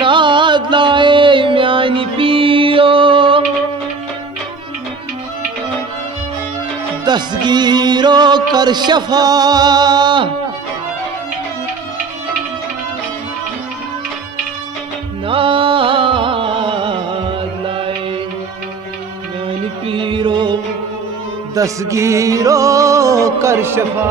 नाद लाए म्यानी पियो दस्तगीरो कर शफा नाद लाए म्यानी पीरो दस्तगीरो कर शफा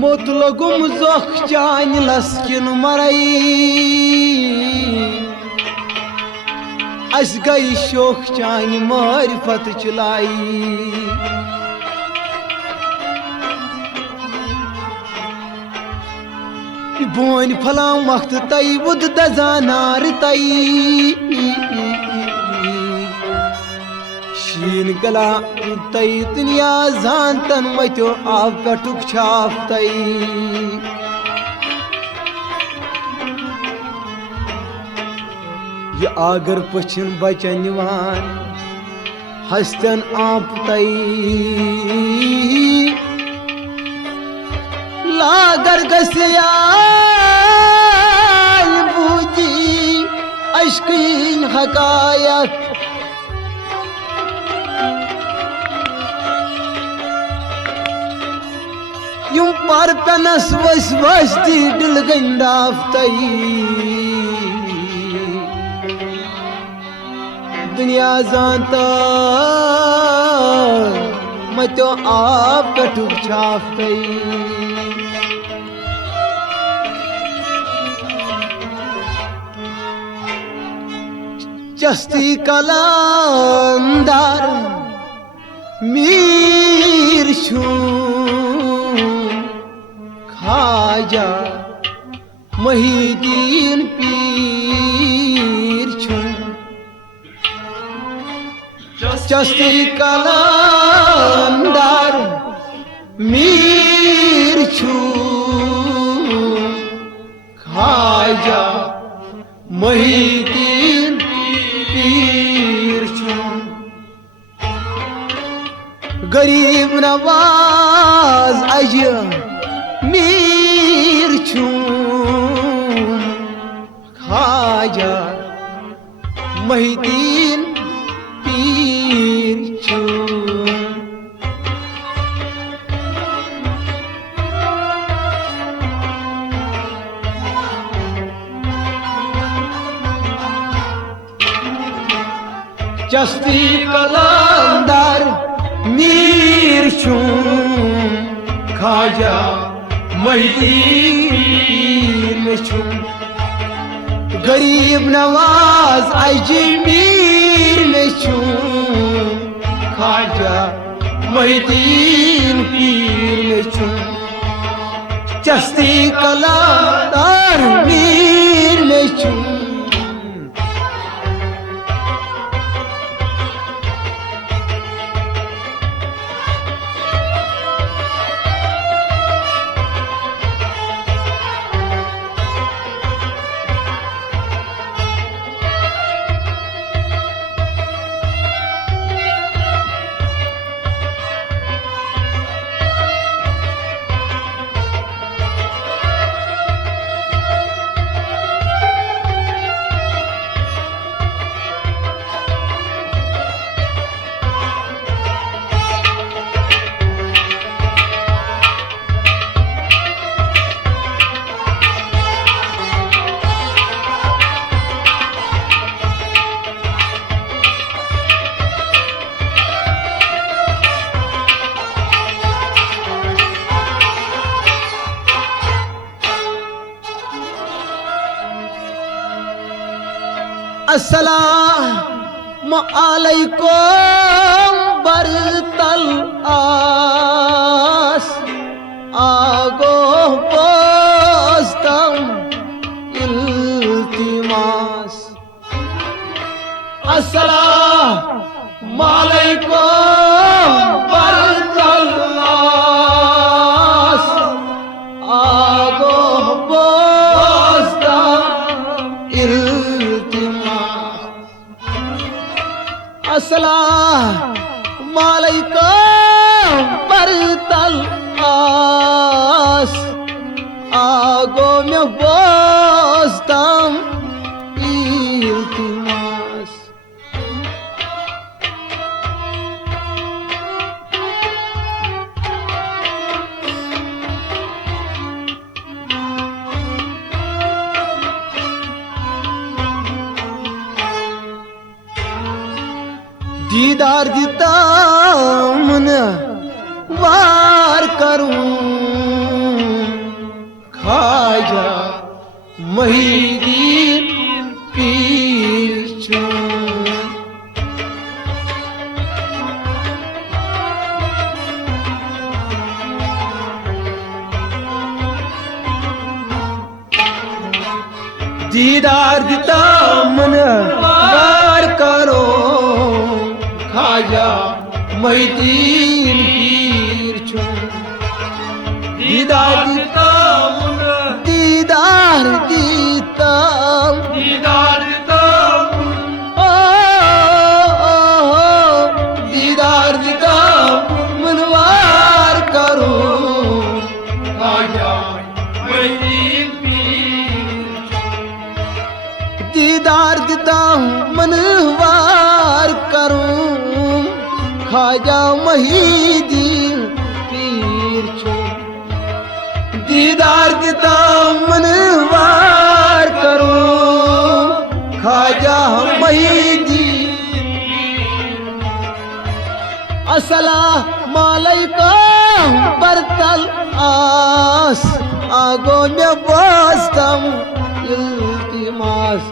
मुतलगुम जोख चान लस्किन मरई अस गई शोख चान मारिफत चलाई बोन फलाम वक्त तई बुद दजानार तई शीन गला तई दुनिया जानतन मतो आब कटुक छाफ तई ये आगर पछन बचन निवान हस्तन आप तई लागर गसिया बूजी अश्कीन हकायत यूं पर पेनस वस वस्ती दिल गंडाफ्तई दुनिया जानता मतो आप कटुक छाफ्तई चस्ती कलंदर मीर छू खाजा महीदीन पीर छू चस्ती कलंदर मीर छू खाजा महीदीन पीर छू गरीब नवाज अज मीर छू खाजा महीदीन पीर छू चस्ती कलंदर मीर छू खाजा महीदीन छू गरीब नवाज अजमीर में छू खाजा महीदीन पीर में छू चस्ती कलंदर मीर में छू अस्सलाम अलैकुम बरतल आस आगो पोस्तम इल्तिमास। अस्सलाम अलैकुम बरतल आस आगो पोस्तम अस्सलाम अलैकुम बरतल आस आगो में बोस्तम इल्तिमास। दीदार दिता मन वार करूं ख्वाजा मुहीद्दीन पीर छूं। दीदार दिता मन वार करो ख्वाजा मुहीद्दीन पीर छूं। दीदार दिता दीदार दिता दीदार दिता दीदार दिता मनवार करो ख्वाजा मुहीद्दीन पीर। दीदार दिता मनवार करूं ख्वाजा मुहीद्दीन पीर छूं। दीदार दिता मनवार करूं ख्वाजा मुहीद्दीन। अस्सलाम अलैकुम बरतल आस आगो में बोस्तम इल्तिमास।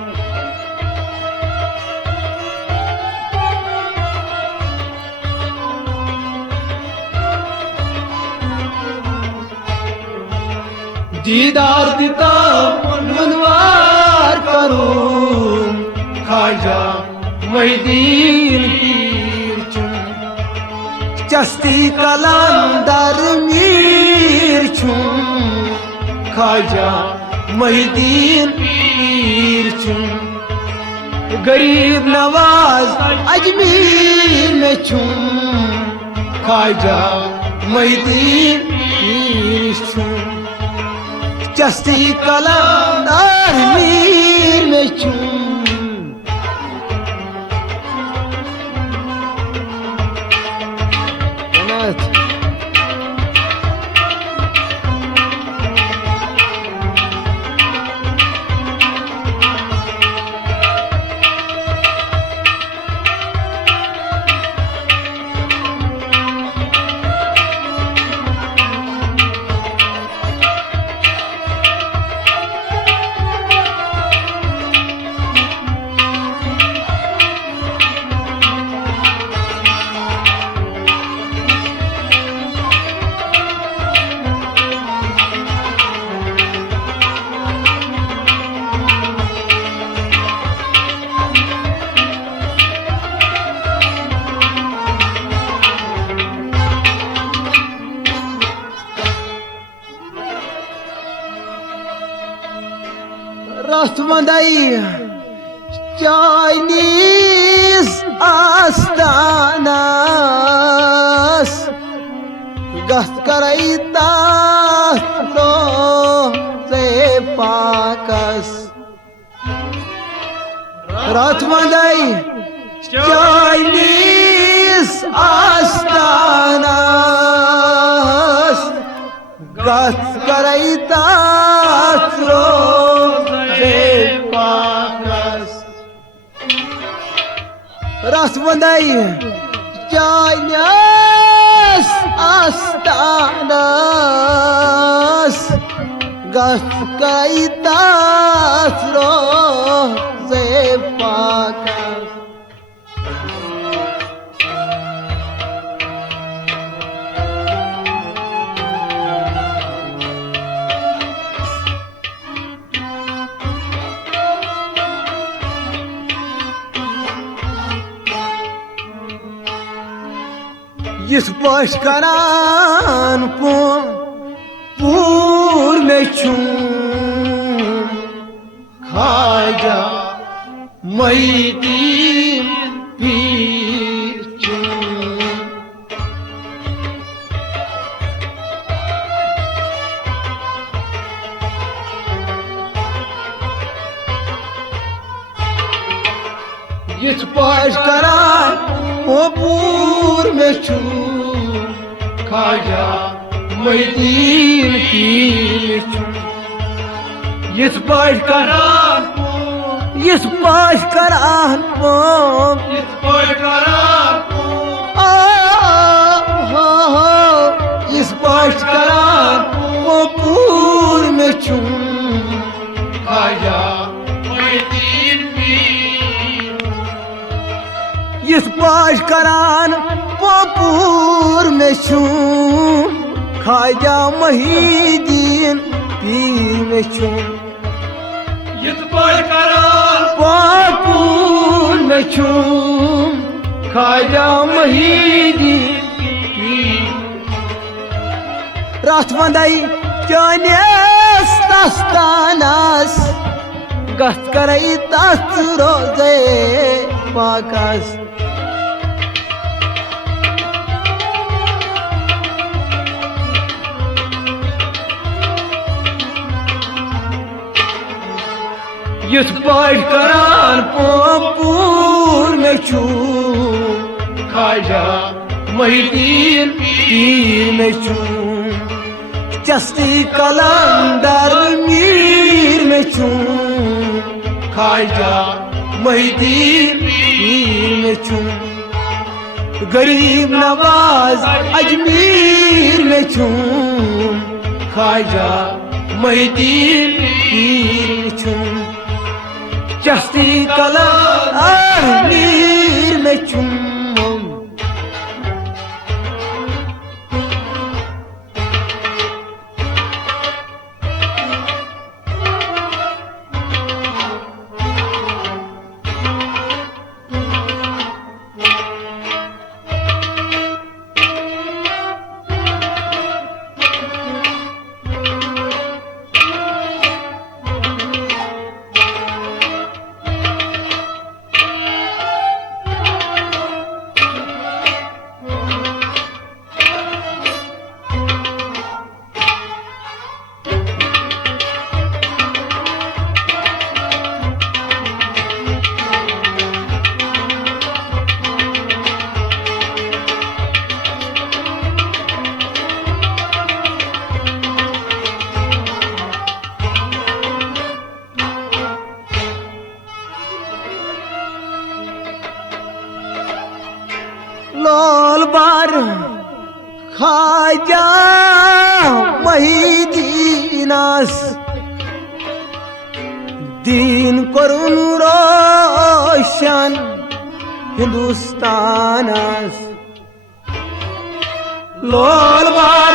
दीदार दिता मनवार करूं ख्वाजा मुहीद्दीन पीर छूं। चश्ती कलंदर मीर छूं ख्वाजा मुहीद्दीन पीर छूं। गरीब नवाज अजमीर में छूं ख्वाजा मुहीद्दीन पीर छूं। चश्ती कलंदर मीर में छूं। रस्तमंदाई चाइनीज आस्तानास गस्त करैता लो से पाकस। रस्तमंदाई चाइनीज आस्तानास गस्त करैता लो रस्तमंदाई चाइनीज आस्तानास गस्त करैता रोज़े पाक। Yis baş karan pur meçhum Khaja Muhyiddin Pir chum Yis baş karan pur meçhum Khaja Muhyiddin Pir chum Yis baş karan Yis baş karan Yis baş karan pur meçhum Khaja Muhyiddin Pir Yis baş karan pur meçhum Khaja Muhyiddin Pir meçhum Yis baş karan pur meçhum Khaja Muhyiddin Ratvanday Canes Dastanas Gaskarai Dast Roze Pakas Yis baş karan pur meçhum Khaja Muhyiddin Pir meçhum Chasti kalandar mir meçhum Khaja Muhyiddin Pir meçhum Garib Nawaz Ajmer meçhum Khaja Muhyiddin Pir meçhum Chasti kalandar mir meçhum Lol bar Khaja Muhyiddin Din korun roshan Hindustanas Lol bar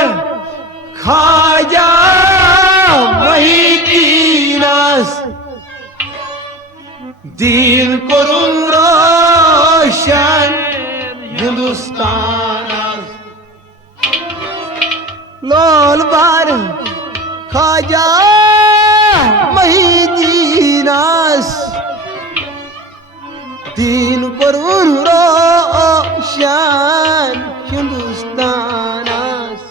Khaja Muhyiddin Din korun roshan Hindustanas Lol bar Khaja Muhyiddin Din korun roshan Hindustanas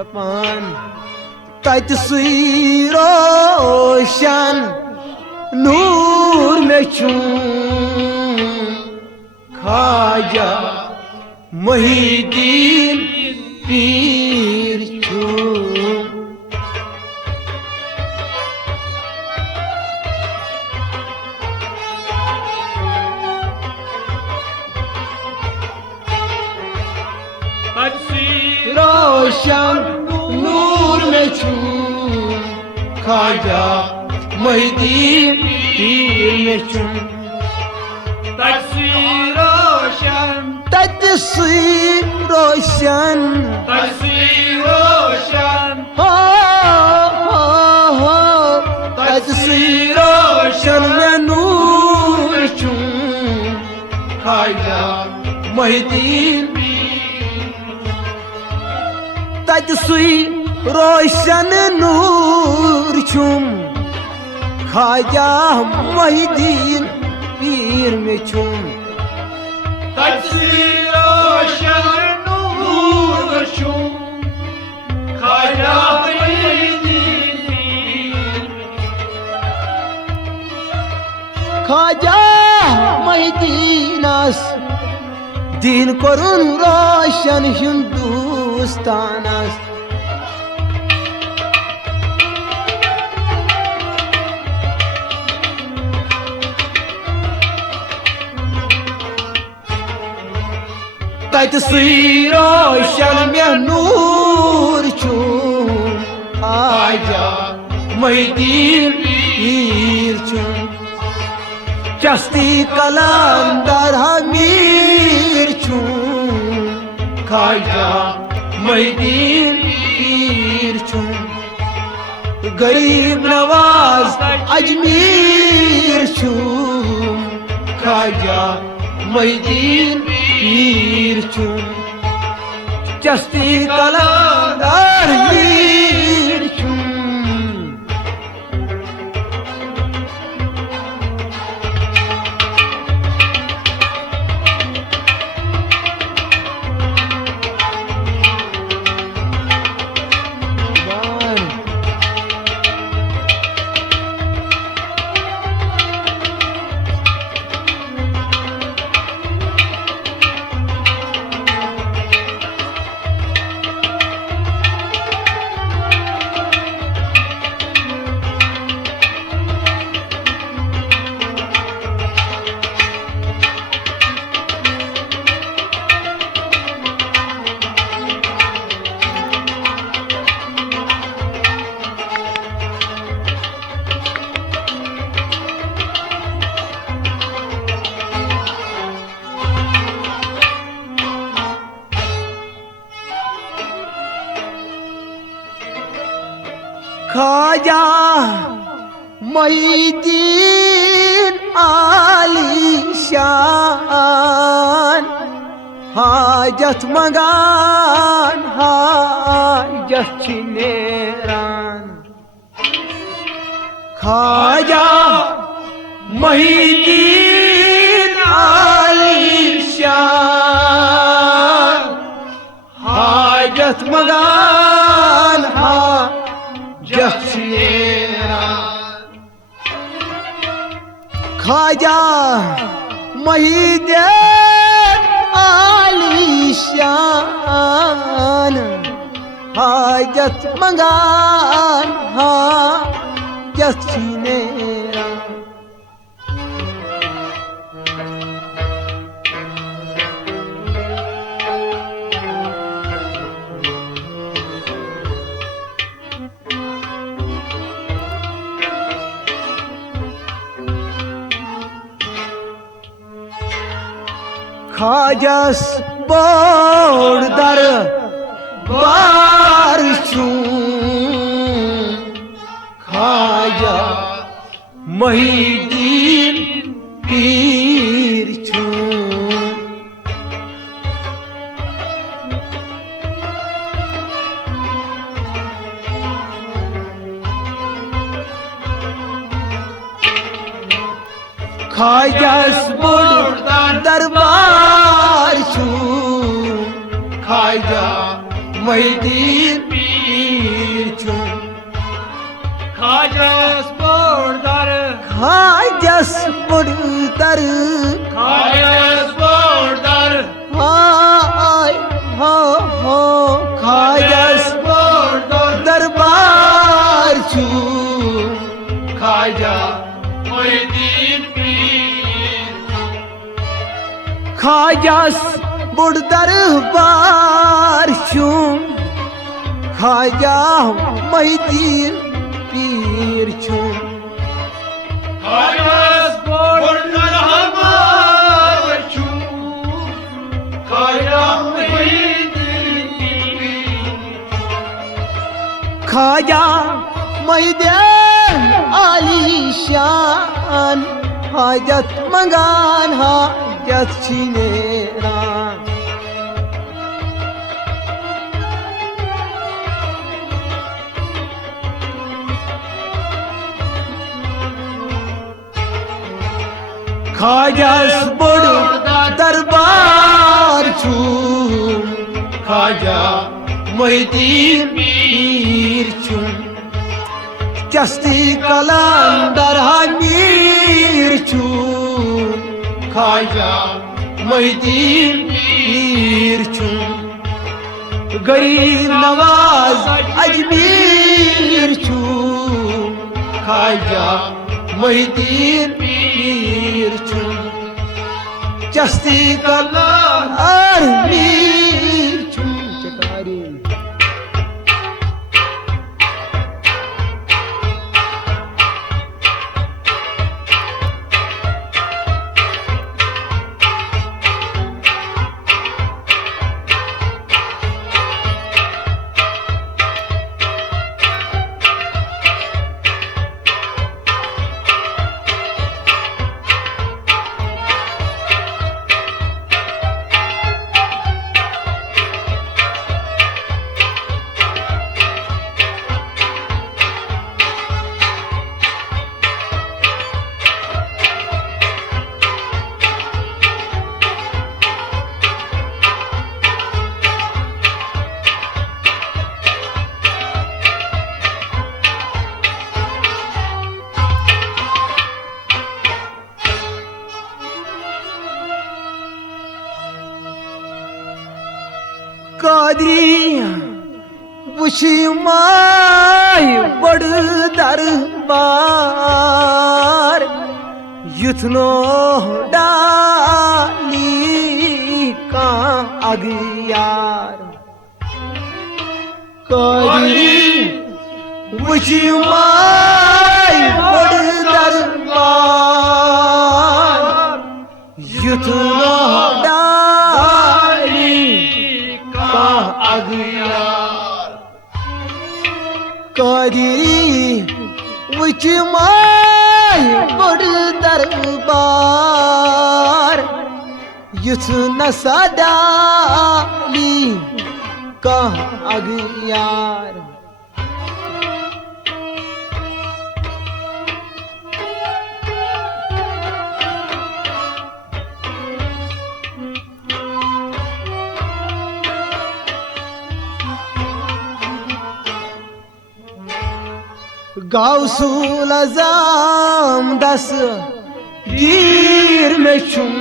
Dapan Tait sui roshan Nur meçhum Khaja Muhyiddin Pir chum Roshan nur meçhum Khaja Muhyiddin Pir meçhum Taksi Roshan तत सुई रोशन रोशन हो तत सुई रोशन में नूर चूं ख्वाजा मोहिद्दीन तत सुई रोशन नूर चूं ख्वाजा मोहिद्दीन पीर में चूं रोशन नूर चूं ख्वाजा ख्वाजा मोहिद्दीनस दीन कोरुन रोशन हिंदुस्तानस तत सुई रोशन में नूर चूं ख्वाजा मोहिद्दीन पीर चूं चश्ती कलंदर अमीर चूं ख्वाजा मोहिद्दीन पीर चूं गरीब नवाज अजमीर चूं ख्वाजा मोहिद्दीन पीर चूं चश्ती कलंदर अमीर चूं ख्वाजा मोहिद्दीन आली शान हाजत मंगान हाजत छिनेरान ख्वाजा मोहिद्दीन आली शान हाजत मंगान ख्वाजा मोहिद्दीन आली शान हाजत मंगान हाजत छिनेरान ख्वाजस बोड़ दर बार चूं ख्वाजा मोहिद्दीन पीर चूं ख्वाजस बोड़ दरबार चूं ख्वाजा मोहिद्दीन पीर चूं ख्वाजा बोर्डर ख्वाजस बोड़ दर ख्वाजा बोर्डर हाय हो ख्वाजस बोर्डर दरबार चूं ख्वाजा मोहिद्दीन पीर ख्वाजस बोड़ दरबार चूं ख्वाजा मोहिद्दीन पीर चूं ख्वाजा बोर्डर हमार चूं खाजा मोहिद्दीन आली शान हाजत मंगान हाजत छिनेरान खाजास बड़ दरबार छु खाजा मोहिद्दीन पीर छु चस्ती कलंदर मीर छु खाजा मोहिद्दीन पीर छु गरीब नवाज अजमीर छु खाजा मोहिद्दीन पीर छु चस्ती कलंदर मीर छु चकारी कादरी वुशी माय बड़ दरबार युथनो डाली का अगियार कादरी वुशी माय बड़ दरबार युथनो कादरी वुच माय बड़ दरबार युथ न सडाली का अगियार गाउसूल अज़म दस गिर में छुम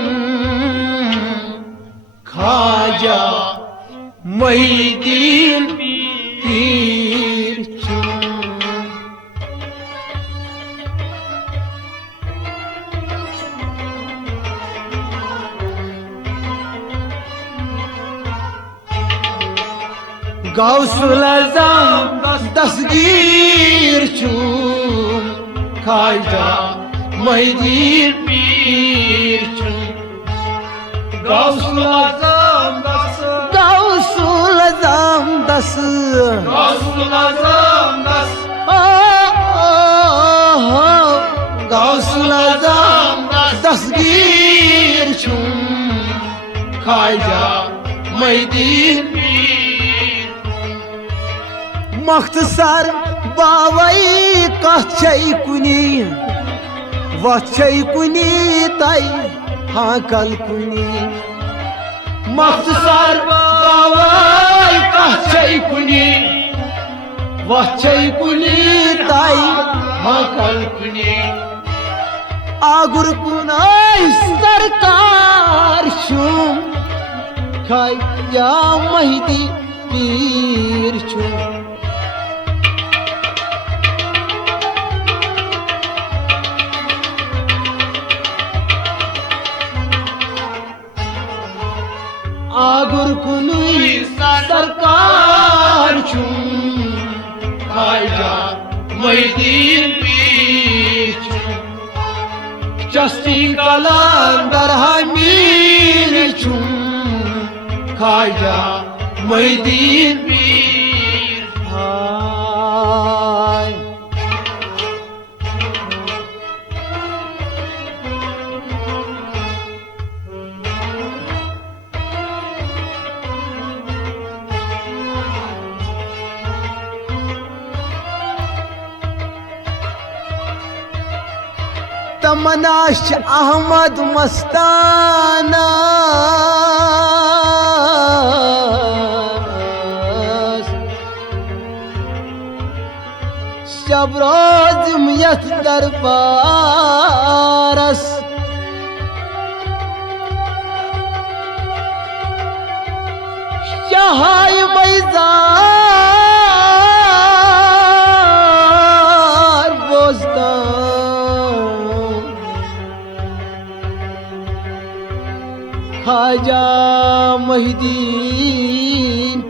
खाजा मोहिद्दीन पीर छुम गाउसूल अज़म दस्तगीर छु खाजा मोहिद्दीन पीर छु गाउसूल अज़म दस गाउसूल अज़म दस गाउसूल अज़म दस गाउसूल अज़म दस्तगीर छु खाजा मोहिद्दीन मख्तसर बावई कई कुनी वही कुनी तई हाँ कल कुनी मख्तसर बावई कई कुनी वही कुनी तई हाँ कल कुनी आगुर कुनाई सरकार शुम खाया मोहिद्दीन पीर शुम आगुर कुनुई सरकार छुम खाजा मोहिद्दीन पीर छुम चस्ती कलंदर मीर छुम खाजा मोहिद्दीन पीर तमन्नाश अहमद मस्ताना शब रोज यथ दरबारस यहाय बैजार बोस्तान खाजा मोहिद्दीन